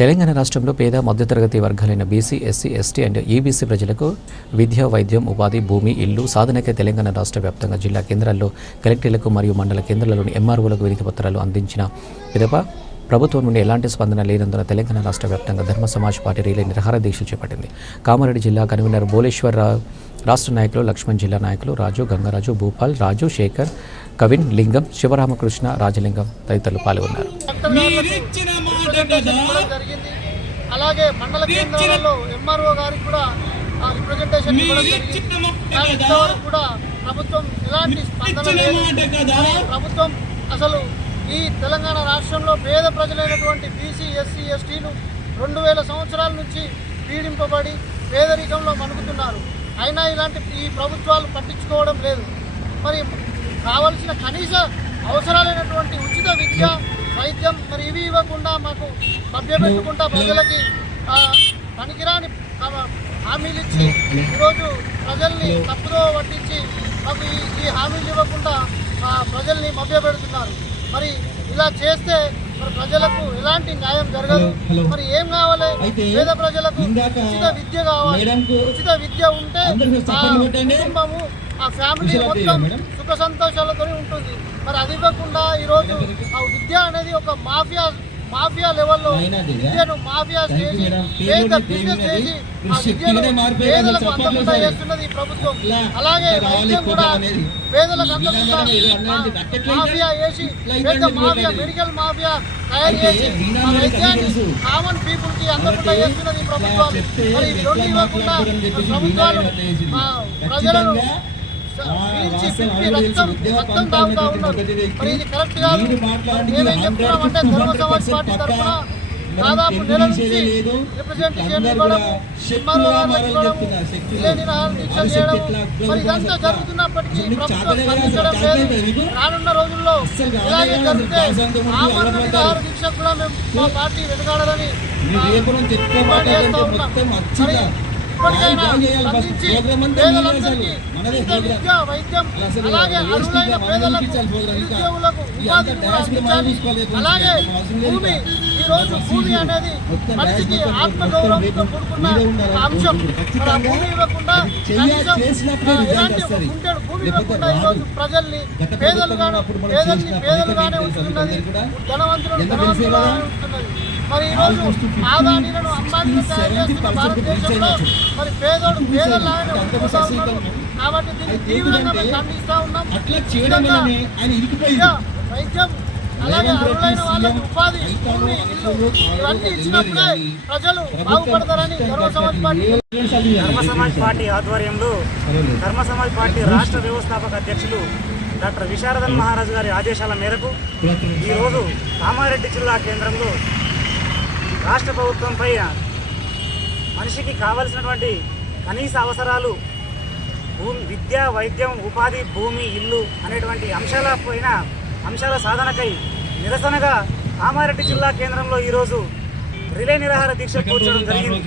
తెలంగాణ రాష్ట్రంలో పేద మధ్యతరగతి వర్గాలైన BC, SC, ST and EBC ప్రజలకు విద్య, వైద్యం, ఉపాధి, భూమి, ఇల్లు సాధనకే తెలంగాణ రాష్ట్ర వ్యాప్తంగా జిల్లా కేంద్రాల్లో కలెక్టర్లకు మరియు మండల కేంద్రాల్లోని ఎంఆర్ఓలకు వినతి పత్రాలు అందించిన పిదప ప్రభుత్వం నుండి ఎలాంటి స్పందన లేనందున తెలంగాణ రాష్ట్ర వ్యాప్తంగా ధర్మ సమాజ్ పార్టీ రిలే నిరాహార దీక్షలు చేపట్టింది. కామారెడ్డి జిల్లా కన్వీనర్ భోలేశ్వరరావు, రాష్ట్ర నాయకులు లక్ష్మణ్, జిల్లా నాయకులు రాజు, గంగరాజు, భూపాల్, రాజు, శేఖర్, కవిన్, లింగం, శివరామకృష్ణ, రాజలింగం తదితరులు పాల్గొన్నారు. అలాగే మండల కేంద్రాలలో ఎంఆర్ఓ గారికి కూడా రిప్రజెంటేషన్ ఇవ్వడం జరిగింది. కూడా ప్రభుత్వం ఎలాంటి స్పందన లేదు. ప్రభుత్వం అసలు ఈ తెలంగాణ రాష్ట్రంలో పేద ప్రజలైనటువంటి బీసీ, ఎస్సీ, ఎస్టీలు 2000 సంవత్సరాల నుంచి పీడింపబడి పేదరికంలో మనుగుతున్నారు. అయినా ఇలాంటి ఈ ప్రభుత్వాలు పట్టించుకోవడం లేదు. మరి కావలసిన కనీస అవసరాలైనటువంటి ఉచిత విద్య, వైద్యం మరి ఇవి ఇవ్వకుండా మాకు మభ్యపెట్టుకుంటా ప్రజలకి పనికిరాని హామీలు ఇచ్చి ఈరోజు ప్రజల్ని తప్పుదో పట్టించి మాకు ఈ హామీలు ఇవ్వకుండా ప్రజల్ని మభ్యపెడుతున్నారు. మరి ఇలా చేస్తే మరి ప్రజలకు ఎలాంటి న్యాయం జరగదు. మరి ఏం కావాలి? పేద ప్రజలకు ఉచిత విద్య కావాలి. ఉచిత విద్య ఉంటే కుటుంబము, ఆ ఫ్యామిలీ మొత్తం సుఖ సంతోషాలతో ఉంటుంది. మరి అది ఇవ్వకుండా ఈరోజు ఆ విద్య అనేది ఒక మాఫియా లెవెల్లో విద్యను మాఫియా చేసి పేద బిజినెస్ చేసి ఆ విద్యను పేదలకు అందకుండా చేస్తున్నది ఈ ప్రభుత్వం. అలాగే వైద్యం కూడా పేదలకు అందకుండా మాఫియా చేసి పెద్ద మాఫియా, మెడికల్ మాఫియా తయారు చేసి ఆ వైద్యాన్ని కామన్ పీపుల్ కి అందకుండా చేస్తున్నది ఈ ప్రభుత్వాలు. మరి ఇది రెండు ఇవ్వకుండా ప్రభుత్వాలు ప్రజలను రక్తం తాగుతా ఉన్నారు. మరి ఇది కరెక్ట్ కాదు. మేమేం చెప్తున్నామంటే ధర్మ సమాజ్ పార్టీ తరఫున దాదాపు నెల నుంచి రిప్రజెంటేషన్ ఇవ్వడము, దీక్షలు చేయడము, మరి ఇదంతా జరుగుతున్నప్పటికీ ప్రభుత్వం స్పందించడం లేదు. రానున్న రోజుల్లో ఇలాగే జరిగితే ఆమరణ నిరాహార దీక్ష కూడా మేము మా పార్టీ వెనకాడాలని డిమాండ్ చేస్తూ ఉన్నాం. ఇప్పటికైనా స్పందించి పేదలందరికీ విద్య, వైద్యం, అలాగే అర్హులైన పేదలకు, నిరుద్యోగులకు ఉపాధిని కూడా అందించాలి. అలాగే భూమి, ఈరోజు భూమి అనేది మనిషికి ఆత్మగౌరవంతో కూడుకున్న అంశం. మరి ఆ భూమి ఇవ్వకుండా కనీసం ఎలాంటి ఒక గుంటెడు భూమి ఇవ్వకుండా ఈరోజు ప్రజల్ని పేదలుగానే ఉంచుతున్నది, ధనవంతులను ధనవంతులుగానే ఉంచుతున్నది. మరి ఈరోజు ఆదానీలను, అంబానీలను తయారు చేస్తున్న భారతదేశంలో మరి పేదలాగానే ఉంటుతా ఉన్నారు. కాబట్టి దీన్ని తీవ్రంగా మేము ఖండిస్తూ ఉన్నాం. వైద్యం, అలాగే అర్హులైన వాళ్ళకి ఉపాధి, భూమి, ఇల్లు ఇవన్నీ ఇచ్చినప్పుడే ప్రజలు బాగుపడతారని ధర్మ సమాజ్ పార్టీ ఆధ్వర్యంలో ధర్మ సమాజ్ పార్టీ రాష్ట్ర వ్యవస్థాపక అధ్యక్షులు డాక్టర్ విశారదన్ మహారాజు గారి ఆదేశాల మేరకు ఈరోజు కామారెడ్డి జిల్లా కేంద్రంలో రాష్ట్ర ప్రభుత్వంపై మనిషికి కావలసినటువంటి కనీస అవసరాలు విద్య, వైద్యం, ఉపాధి, భూమి, ఇల్లు అనేటువంటి అంశాల సాధనకై నిరసనగా కామారెడ్డి జిల్లా కేంద్రంలో ఈరోజు రిలే నిరాహార దీక్ష కూర్చోవడం జరిగింది.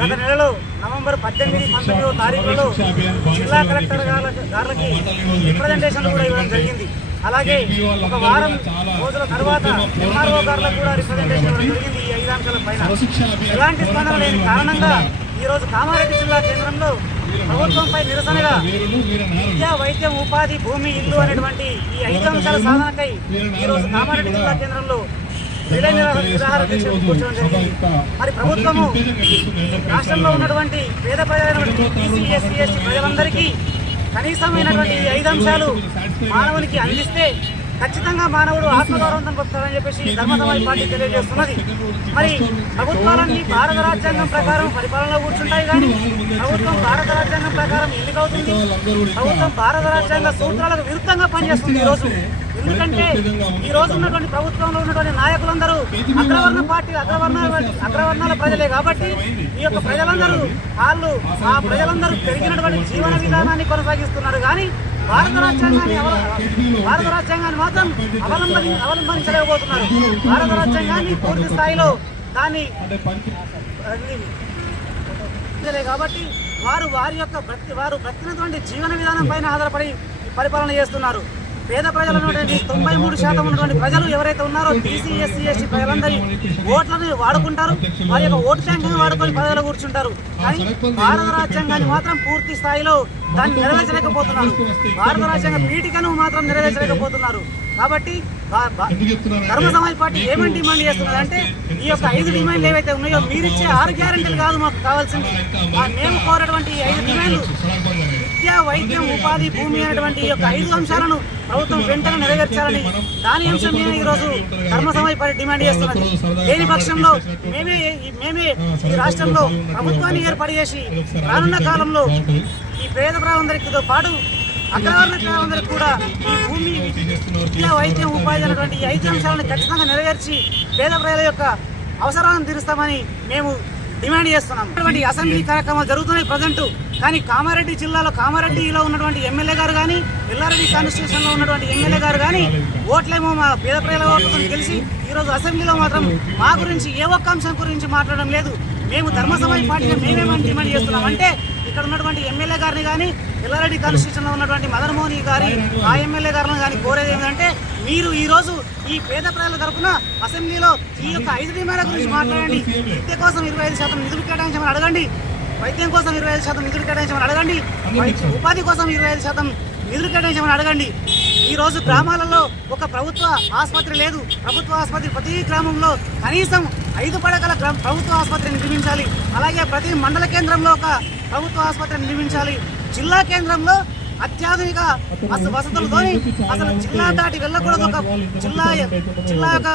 గత నెలలో నవంబర్ 18, 19వ తారీఖులలో జిల్లా కలెక్టర్ గారికి రిప్రజెంటేషన్ కూడా ఇవ్వడం జరిగింది. అలాగే ఒక వారం రోజుల తర్వాత ఎంఆర్ఓ గారులకు కూడా రిప్రజెంటేషన్ ఇవ్వడం జరిగింది. ఈ 5 అంశాల పైన ఎలాంటి స్పందన లేని కారణంగా ఈరోజు కామారెడ్డి జిల్లా కేంద్రంలో ప్రభుత్వంపై నిరసనగా విద్య, వైద్యం, ఉపాధి, భూమి, ఇల్లు అనేటువంటి ఈ 5 అంశాల సాధనకై ఈరోజు కామారెడ్డి జిల్లా కేంద్రంలో రిలే నిరాహార దీక్ష కూర్చోవడం జరిగింది. మరి ప్రభుత్వము రాష్ట్రంలో ఉన్నటువంటి పేద ప్రజలైనటువంటి బీసీ, ఎస్సీ, ఎస్టీ ప్రజలందరికీ కనీసమైనటువంటి ఈ 5 అంశాలు మానవునికి అందిస్తే ఖచ్చితంగా మానవుడు ఆత్మగౌరవంతో పొందుతారని చెప్పేసి ధర్మ సమాజ్ పార్టీ తెలియజేస్తున్నది. మరి ప్రభుత్వాలన్నీ భారత రాజ్యాంగం ప్రకారం పరిపాలనలో కూర్చుంటాయి, కానీ ప్రభుత్వం భారత రాజ్యాంగం ప్రకారం ఎన్నికవుతుంది. ప్రభుత్వం భారత రాజ్యాంగ సూత్రాలకు విరుద్ధంగా పనిచేస్తుంది ఈరోజు. ఎందుకంటే ఈ రోజు ఉన్నటువంటి ప్రభుత్వంలో ఉన్నటువంటి నాయకులందరూ అగ్రవర్ణాల ప్రజలే. కాబట్టి ఈ యొక్క ప్రజలందరూ ఆ ప్రజలందరూ పెరిగినటువంటి జీవన విధానాన్ని కొనసాగిస్తున్నారు, కానీ భారత రాజ్యాంగాన్ని మాత్రం అవలంబించలేకపోతున్నారు. భారత రాజ్యాంగాన్ని పూర్తి స్థాయిలో దాన్ని కాబట్టి వారు బ్రతికినటువంటి జీవన విధానం పైన ఆధారపడి పరిపాలన చేస్తున్నారు. పేద ప్రజలు ఉన్నటువంటి 93% ఉన్నటువంటి ప్రజలు ఎవరైతే ఉన్నారో బీసీ ఎస్సీ ఎస్టీ ప్రజలందరి ఓట్లను వాడుకుంటారు, వారి యొక్క ఓటు బ్యాంకును వాడుకొని పదవిలో కూర్చుంటారు. కానీ భారత రాజ్యాంగాన్ని మాత్రం పూర్తి స్థాయిలో దాన్ని నెరవేర్చలేకపోతున్నారు. భారత రాజ్యాంగ పీఠికను మాత్రం నెరవేర్చలేకపోతున్నారు. కాబట్టి ధర్మ సమాజ్ పార్టీ ఏమని డిమాండ్ చేస్తున్నది అంటే ఈ యొక్క 5 డిమాండ్లు ఏవైతే ఉన్నాయో మీరిచ్చే 6 గ్యారెంటీలు కాదు మాకు కావాల్సింది. మేము కోరేటువంటి ఈ 5 డిమాండ్లు విద్య, వైద్యం, ఉపాధి, భూమి అనేటువంటి ఈ యొక్క 5 అంశాలను ప్రభుత్వం వెంటనే నెరవేర్చాలని దాని అంశం మీద ఈరోజు ధర్మ సమాజ్ పార్టీ డిమాండ్ చేస్తున్నది. లేని పక్షంలో మేమే ఈ రాష్ట్రంలో ప్రభుత్వాన్ని ఏర్పాటు చేసి రానున్న కాలంలో ఈ పేద ప్రజలందరితో పాటు అగ్రవర్ణ ప్రజలందరికీ కూడా ఈ భూమి, విద్య, వైద్యం, ఉపాధి అనేటువంటి ఈ 5 అంశాలను ఖచ్చితంగా నెరవేర్చి పేద ప్రజల యొక్క అవసరాలను తీరుస్తామని మేము డిమాండ్ చేస్తున్నాం. అటువంటి అసెంబ్లీ కార్యక్రమాలు జరుగుతున్నాయి ప్రజెంట్. కానీ కామారెడ్డి కామారెడ్డిలో ఉన్నటువంటి ఎమ్మెల్యే గారు కానీ, ఎల్లారెడ్డి కాన్స్టిట్యూషన్లో ఉన్నటువంటి ఎమ్మెల్యే గారు కానీ ఓట్లేమో మా పేద ప్రజల ఓట్లతో గెలిచి ఈరోజు అసెంబ్లీలో మాత్రం మా గురించి ఏ ఒక్క అంశం గురించి మాట్లాడడం లేదు. మేము ధర్మ సమాజ్ పార్టీగా మేమేమని డిమాండ్ చేస్తున్నాం అంటే ఇక్కడ ఉన్నటువంటి ఎమ్మెల్యే గారిని కానీ, ఎల్లారెడ్డి కాన్స్టిట్యూషన్లో ఉన్నటువంటి మదన్ మోహన్ గారి ఆ ఎమ్మెల్యే గారిని కానీ కోరేది ఏంటంటే మీరు ఈరోజు ఈ పేద ప్రజల తరఫున అసెంబ్లీలో ఈ యొక్క 5 డిమాండ్ల గురించి మాట్లాడండి. విద్య కోసం 25% నిధులు కేటాయించమని అడగండి, వైద్యం కోసం 25% నిధులు కేటాయించమని అడగండి, ఉపాధి కోసం 25% నిధులు కేటాయించమని అడగండి. ఈరోజు గ్రామాలలో ఒక ప్రభుత్వ ఆసుపత్రి లేదు. ప్రభుత్వ ఆసుపత్రి ప్రతి గ్రామంలో కనీసం 5 పడకల ప్రభుత్వ ఆసుపత్రిని నిర్మించాలి. అలాగే ప్రతి మండల కేంద్రంలో ఒక ప్రభుత్వ ఆసుపత్రిని నిర్మించాలి. జిల్లా కేంద్రంలో అత్యాధునిక వసతులతోని అసలు జిల్లా దాటి వెళ్ళకూడదు. ఒక జిల్లా యొక్క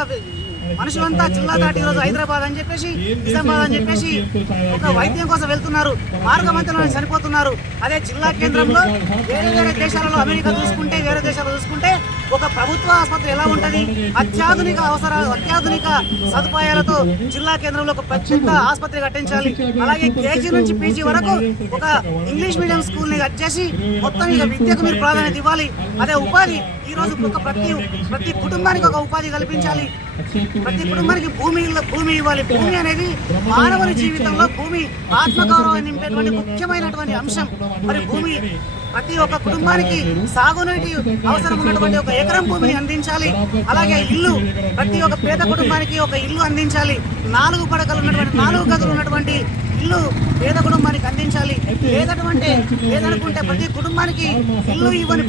మనుషులంతా జిల్లా దాటి ఈరోజు హైదరాబాద్ అని చెప్పేసి, నిజామాబాద్ అని చెప్పేసి ఒక వైద్యం కోసం వెళ్తున్నారు, మార్గ మధ్యలో చనిపోతున్నారు. అదే జిల్లా కేంద్రంలో వేరే దేశాలలో అమెరికా చూసుకుంటే, వేరే దేశాలు చూసుకుంటే ఒక ప్రభుత్వ ఆసుపత్రి ఎలా ఉంటుంది, అత్యాధునిక సదుపాయాలతో జిల్లా కేంద్రంలో ఒక పెద్ద ఆసుపత్రి కట్టించాలి. అలాగే కేజీ నుంచి పీజీ వరకు ఒక ఇంగ్లీష్ మీడియం స్కూల్ని కట్ చేసి మొత్తం ఇక విద్యకు మీరు ప్రాధాన్యత ఇవ్వాలి. అదే ఉపాధి ఈరోజు ప్రతి కుటుంబానికి ఒక ఉపాధి కల్పించాలి. ప్రతి కుటుంబానికి భూమి ఇవ్వాలి. భూమి అనేది మానవుని జీవితంలో భూమి ఆత్మగౌరవాన్ని నింపేటువంటి ముఖ్యమైనటువంటి అంశం. మరి భూమి ప్రతి ఒక్క కుటుంబానికి సాగునీటి అవసరం ఉన్నటువంటి ఒక ఎకరం భూమిని అందించాలి. అలాగే ఇల్లు ప్రతి ఒక్క పేద కుటుంబానికి ఒక ఇల్లు అందించాలి. 4 పడకలు ఉన్నటువంటి 4 గదులు ఉన్నటువంటి ఇల్లు పేద కుటుంబానికి అందించాలి. లేదనుకుంటే ప్రతి కుటుంబానికి ఇల్లు ఇవ్వని